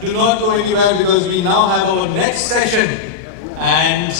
do not go anywhere because we now have our next session and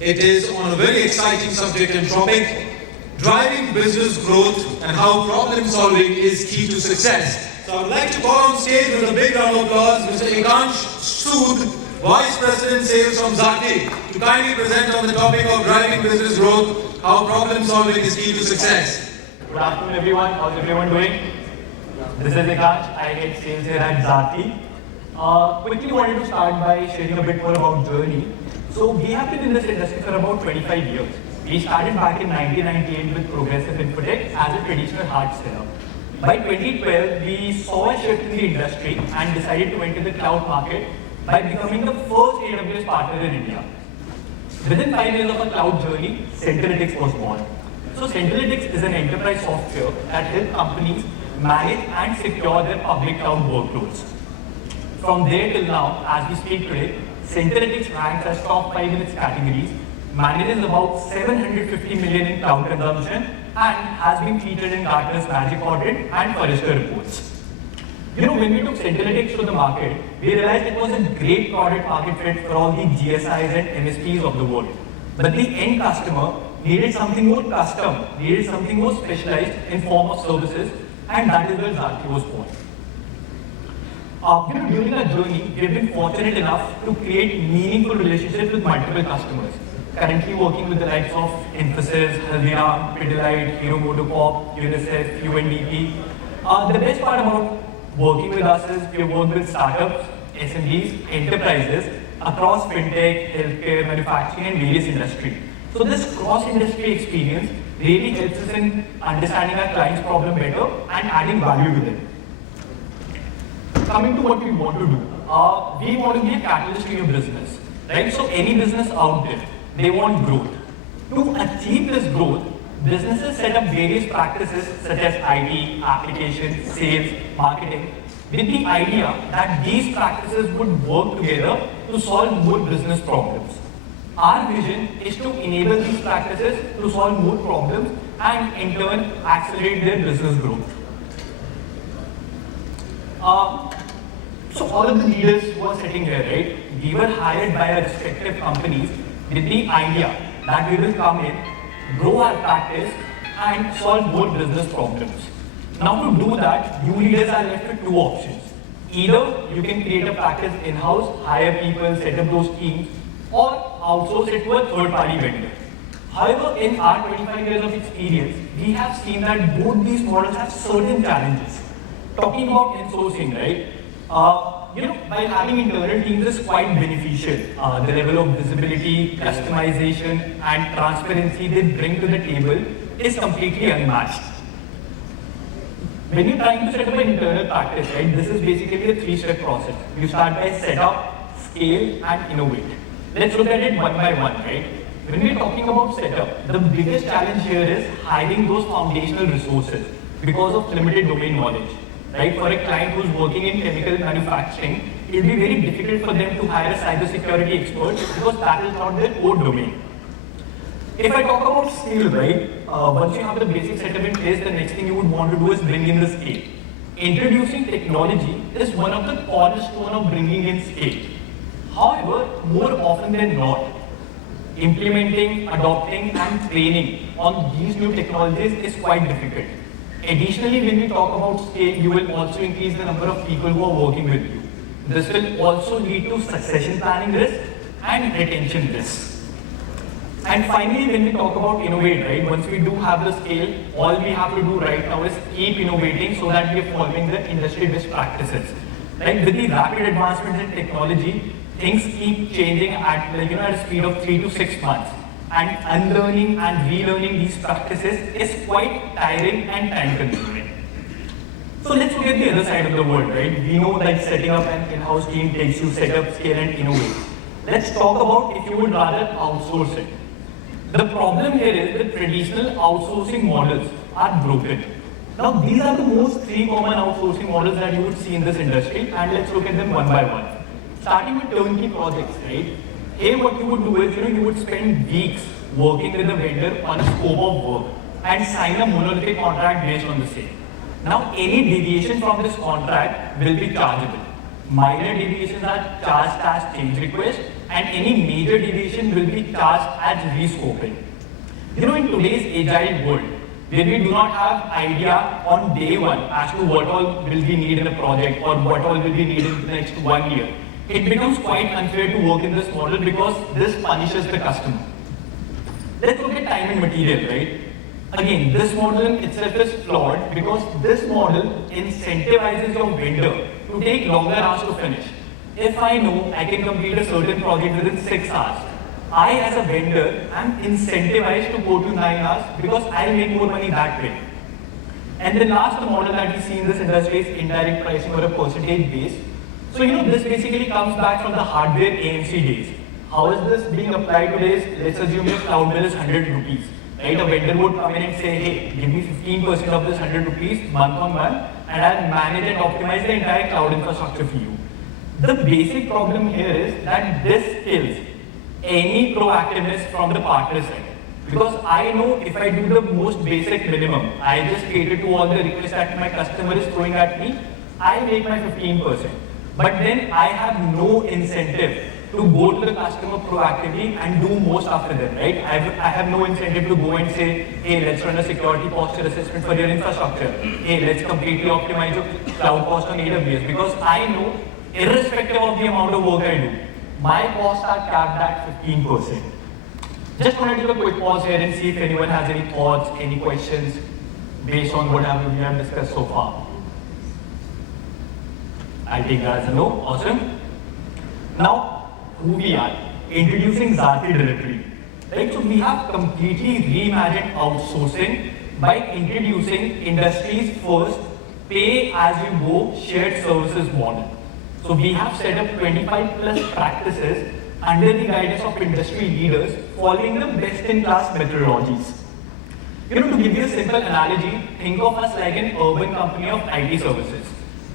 it is on a very exciting subject and topic, driving business growth and how problem solving is key to success. So I would like to call on stage with a big round of applause Mr. Ekansh Sood, Vice President Sales from Zarthi, to kindly present on the topic of driving business growth, how problem solving is key to success. Good afternoon everyone, how's everyone doing? This is Ekansh, I head sales here at Zarthi. Quickly wanted to start by sharing a bit more about journey. So we have been in this industry for about 25 years. We started back in 1998 with Progressive Infotech as a traditional hard seller. By 2012, we saw a shift in the industry and decided to enter the cloud market by becoming the first AWS partner in India. Within 5 years of our cloud journey, Centralytics was born. So Centralytics is an enterprise software that helps companies manage and secure their public cloud workloads. From there till now, as we speak today, Centralytics ranks as top 5 in its categories, manages about 750 million in cloud consumption, and has been featured in Gartner's Magic Quadrant and Forrester reports. You know, when we took Centralytics to the market, we realized it was a great product market fit for all the GSIs and MSPs of the world. But the end customer needed something more custom, needed something more specialized in form of services, and that is where Zarthi was born. During our journey, we have been fortunate enough to create meaningful relationships with multiple customers. Currently working with the likes of Infosys, Haldiram, Pidilite, Hero MotoCorp, UNICEF, UNDP. The best part about working with us is we work with startups, SMBs, enterprises across fintech, healthcare, manufacturing, and various industries. So this cross-industry experience really helps us in understanding our client's problem better and adding value to them. Coming to what we want to do, we want to be a catalyst to your business, right? So any business out there, they want growth. To achieve this growth, businesses set up various practices such as IT, applications, sales, marketing, with the idea that these practices would work together to solve more business problems. Our vision is to enable these practices to solve more problems and in turn accelerate their business growth. So all of the leaders who are sitting here, right, we were hired by our respective companies with the idea that we will come in, grow our practice and solve more business problems. Now to do that, you leaders are left with two options. Either you can create a practice in-house, hire people, set up those teams, or outsource it to a third-party vendor. However, in our 25 years of experience, we have seen that both these models have certain challenges. Talking about insourcing, right? By having internal teams is quite beneficial. The level of visibility, customization, and transparency they bring to the table is completely unmatched. When you're trying to set up an internal practice, right, this is basically a 3-step process. You start by set up, scale, and innovate. Let's look at it one by one, right? When we're talking about setup, the biggest challenge here is hiring those foundational resources because of limited domain knowledge. Right? For a client who's working in chemical manufacturing, it will be very difficult for them to hire a cybersecurity expert because that is not their core domain. If I talk about scale, right, once you have the basic setup in place, the next thing you would want to do is bring in the scale. Introducing technology is one of the cornerstones of bringing in scale. However, more often than not, implementing, adopting, and training on these new technologies is quite difficult. Additionally, when we talk about scale, you will also increase the number of people who are working with you. This will also lead to succession planning risk and retention risk. And finally, when we talk about innovate, right, once we do have the scale, all we have to do right now is keep innovating so that we are following the industry best practices. Right? With the rapid advancements in technology, things keep changing at a speed of 3 to 6 months. And unlearning and relearning these practices is quite tiring and time-consuming. So let's look at the other side of the world, right? We know that setting up an in-house team takes you set up, scale, and innovate. Let's talk about if you would rather outsource it. The problem here is that traditional outsourcing models are broken. Now, these are the most 3 common outsourcing models that you would see in this industry, and let's look at them one by one. Starting with turnkey projects, right? Here, what you would do is, you would spend weeks working with a vendor on a scope of work and sign a monolithic contract based on the same. Now, any deviation from this contract will be chargeable. minor deviations are charged as change request, and any major deviation will be charged as rescoping. In today's agile world, where we do not have idea on day one as to what all will be needed in a project or what all will be needed in the next 1 year, it becomes quite unfair to work in this model because this punishes the customer. Let's look at time and material, right? Again, this model in itself is flawed because this model incentivizes your vendor to take longer hours to finish. If I know I can complete a certain project within 6 hours, I as a vendor am incentivized to go to 9 hours because I'll make more money that way. And the last model that we see in this industry is indirect pricing or a percentage base. So this basically comes back from the hardware AMC days. How is this being applied today? Let's assume your cloud bill is 100 rupees. Right? A vendor would come in and say, hey, give me 15% of this 100 rupees month on month, and I'll manage and optimize the entire cloud infrastructure for you. The basic problem here is that this kills any proactiveness from the partner side. Because I know if I do the most basic minimum, I just cater to all the requests that my customer is throwing at me, I make my 15%. But then I have no incentive to go to the customer proactively and do more stuff with them, right? I have no incentive to go and say, hey, let's run a security posture assessment for your infrastructure. Hey, let's completely optimize your cloud cost on AWS. Because I know, irrespective of the amount of work I do, my costs are capped at 15%. Just want to do a quick pause here and see if anyone has any thoughts, any questions based on what we have discussed so far. I'll take that as a no. Awesome. Now, who we are, introducing Zarthi delivery. Right? So we have completely reimagined outsourcing by introducing industry's first pay-as-you-go shared services model. So we have set up 25 plus practices under the guidance of industry leaders following the best-in-class methodologies. To give you a simple analogy, think of us like an urban company of IT services.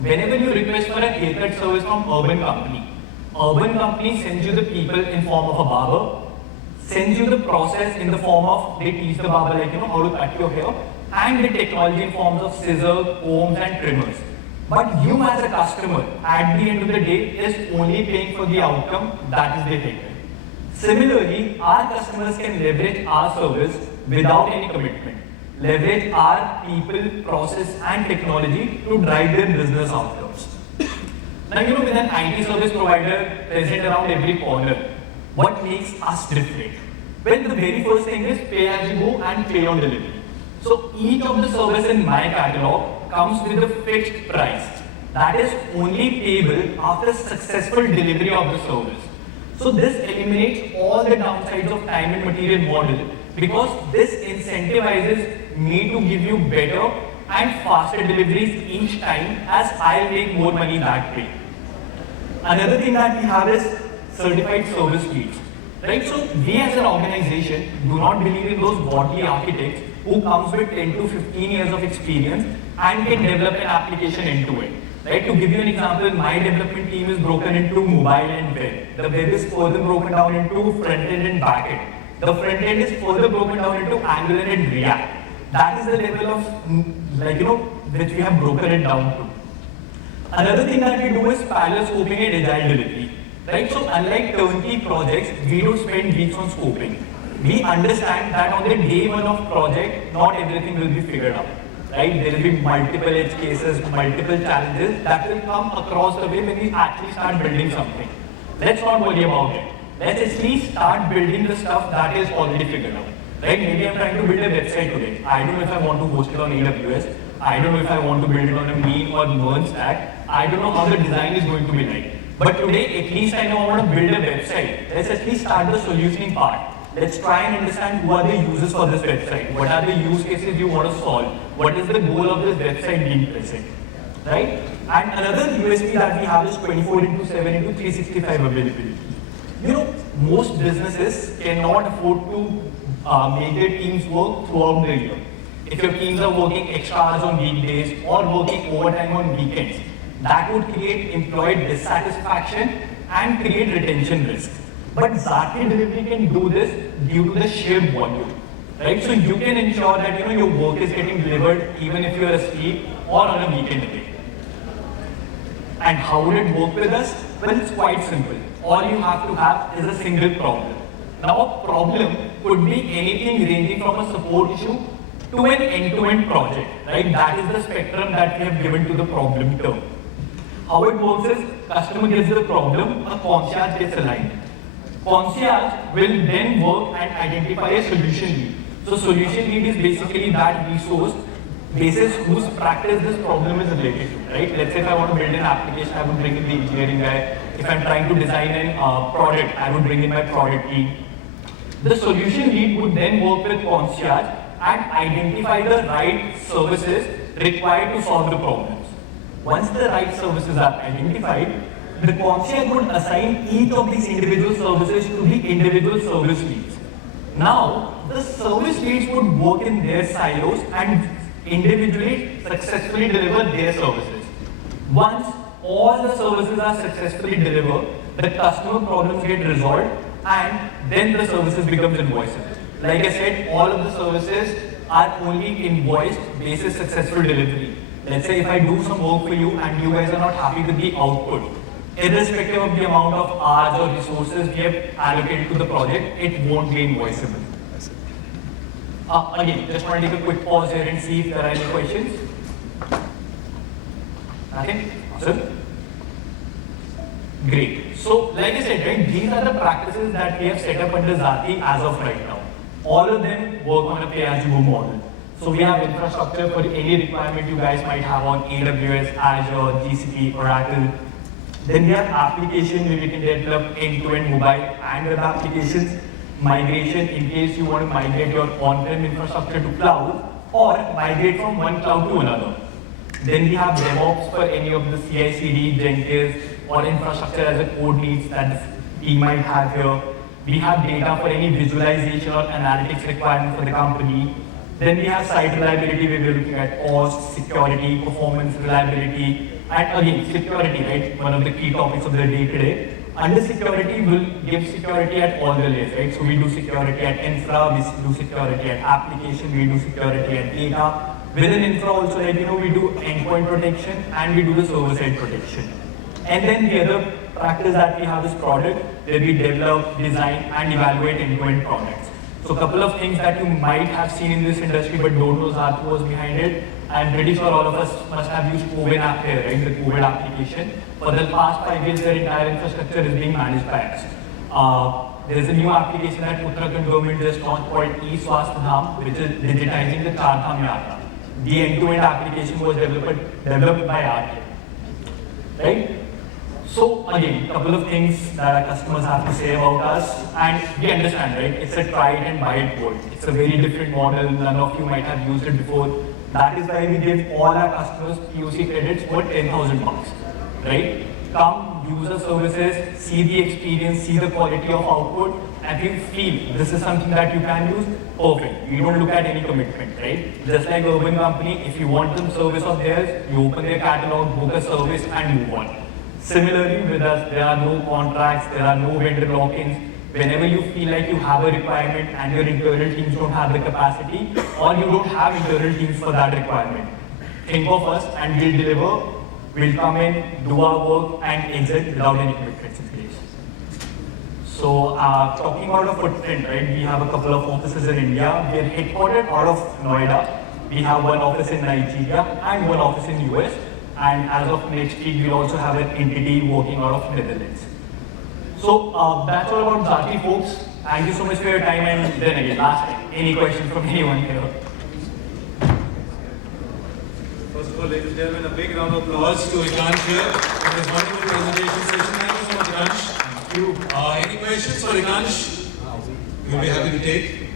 Whenever you request for a haircut service from urban company sends you the people in form of a barber, sends you the process in the form of they teach the barber how to cut your hair, and the technology in forms of scissors, combs and trimmers. But you as a customer, at the end of the day, is only paying for the outcome that is their haircut. Similarly, our customers can leverage our service without any commitment. Leverage our people, process and technology to drive their business outcomes. Now, with an IT service provider present around every corner, what makes us different? Well, the very first thing is pay as you go and pay on delivery. So each of the service in my catalog comes with a fixed price that is only payable after successful delivery of the service. So this eliminates all the downsides of time and material model because this incentivizes me to give you better and faster deliveries each time as I'll make more money that way. Another thing that we have is certified service leads. Right? So we as an organization do not believe in those godly architects who comes with 10 to 15 years of experience and can develop an application end to end. Right? To give you an example, my development team is broken into mobile and web. The web is further broken down into front end and back end. The front end is further broken down into Angular and React. That is the level of, which we have broken it down to. Another thing that we do is parallel scoping and agile delivery. Right? So unlike turnkey projects, we don't spend weeks on scoping. We understand that on the day one of project, not everything will be figured out. Right? There will be multiple edge cases, multiple challenges that will come across the way when we actually start building something. Let's not worry about it. Let's actually start building the stuff that is already figured out. Right? Maybe I'm trying to build a website today. I don't know if I want to host it on AWS. I don't know if I want to build it on a mean or MERN stack. I don't know how the design is going to be like. But today, at least I know I want to build a website. Let's at least start the solutioning part. Let's try and understand who are the users for this website. What are the use cases you want to solve? What is the goal of this website being present? Right? And another USP that we have is 24/7/365 availability. Most businesses cannot afford to make their teams work throughout the year. If your teams are working extra hours on weekdays or working overtime on weekends, that would create employee dissatisfaction and create retention risk. But Zarthi delivery can do this due to the sheer volume. Right? So you can ensure that your work is getting delivered even if you are asleep or on a weekend day. And how would it work with us? Well, it's quite simple. All you have to have is a single problem. Now, a problem could be anything ranging from a support issue to an end-to-end project, right? That is the spectrum that we have given to the problem term. How it works is, customer gives the problem, a concierge gets aligned. Concierge will then work and identify a solution lead. So solution lead is basically that resource basis whose practice this problem is related to, right? Let's say if I want to build an application, I would bring in the engineering guy. If I'm trying to design a product, I would bring in my product team. The solution lead would then work with concierge and identify the right services required to solve the problems. Once the right services are identified, the concierge would assign each of these individual services to the individual service leads. Now, the service leads would work in their silos and individually successfully deliver their services. Once all the services are successfully delivered, the customer problems get resolved and then the services becomes invoiceable. Like I said, all of the services are only invoiced basis successful delivery. Let's say if I do some work for you and you guys are not happy with the output, irrespective of the amount of hours or resources we have allocated to the project, it won't be invoiceable. Again, just want to take a quick pause here and see if there are any questions. Okay, awesome. Great. So, like I said, right, these are the practices that we have set up under Zarthi as of right now. All of them work on a pay-as-you-go model. So we have infrastructure for any requirement you guys might have on AWS, Azure, GCP, Oracle. Then we have application where we can develop end-to-end mobile and web applications. Migration in case you want to migrate your on-prem infrastructure to cloud or migrate from one cloud to another. Then we have DevOps for any of the CI/CD, Jenkins, or infrastructure as a code needs that the team might have here. We have data for any visualization or analytics requirement for the company. Then we have site reliability where we're looking at cost, security, performance, reliability, and again, security, right? One of the key topics of the day today. Under security, we'll give security at all the layers, right? So we do security at infra, we do security at application, we do security at data. Within infra also, like, we do endpoint protection and we do the server-side protection. And then the other practice that we have is product, where we develop, design, and evaluate end-to-end products. So a couple of things that you might have seen in this industry but don't know Zarthi was behind it. I'm pretty sure all of us must have used COVID app here, right? The COVID application. For the past 5 years, their entire infrastructure is being managed by us. There is a new application that Uttarakhand government just launched called 𝑬𝒐𝒑, which is digitizing the Char Dham Yatra. The end-to-end application was developed by us, right? So again, a couple of things that our customers have to say about us, and we understand, right? It's a try it and buy it world. It's a very different model. None of you might have used it before. That is why we give all our customers POC credits for 10,000 bucks, right? Come, use the services, see the experience, see the quality of output, and if you feel this is something that you can use, perfect. You don't look at any commitment, right? Just like Urban Company, if you want some service of theirs, you open their catalog, book a service, and move on. Similarly, with us, there are no contracts, there are no vendor lock-ins. Whenever you feel like you have a requirement and your internal teams don't have the capacity, or you don't have internal teams for that requirement, think of us and we'll deliver, we'll come in, do our work, and exit without any commitments in place. So, talking about a footprint, right, we have a couple of offices in India. We are headquartered out of Noida. We have one office in Nigeria and one office in US. And as of next week, we'll also have an entity working out of Netherlands. So that's all about Zarthi, folks. Thank you so much for your time. And then again, last time, any questions from anyone here? First of all, ladies and gentlemen, a big round of applause to Ekansh here for this wonderful presentation session. Thank you so much, Ekansh. Thank you. Any questions for Ekansh? We'll be happy to take.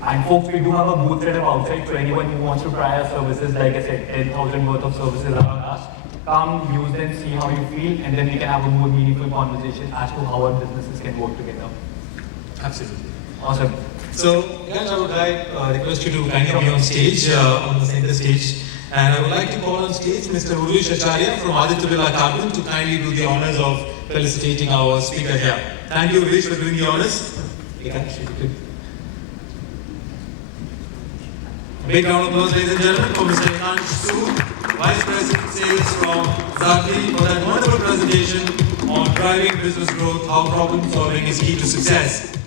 And folks, we do have a booth set up outside, so anyone who wants to try our services, like I said, 10,000 worth of services are on us. Come, use them, see how you feel, and then we can have a more meaningful conversation as to how our businesses can work together. Absolutely. Awesome. So, Ekansh, I would request you to kindly be on stage, on the center stage. And I would like to call on stage Mr. Urush Acharya from Aditya Birla Capital to kindly do the honors of felicitating our speaker here. Thank you, Urush, for doing the honors. Ekansh, if you could. Big round of applause, ladies and gentlemen, for Mr. Ekansh Sood, Vice President Sales from Zarthi, for that wonderful presentation on driving business growth, how problem solving is key to success.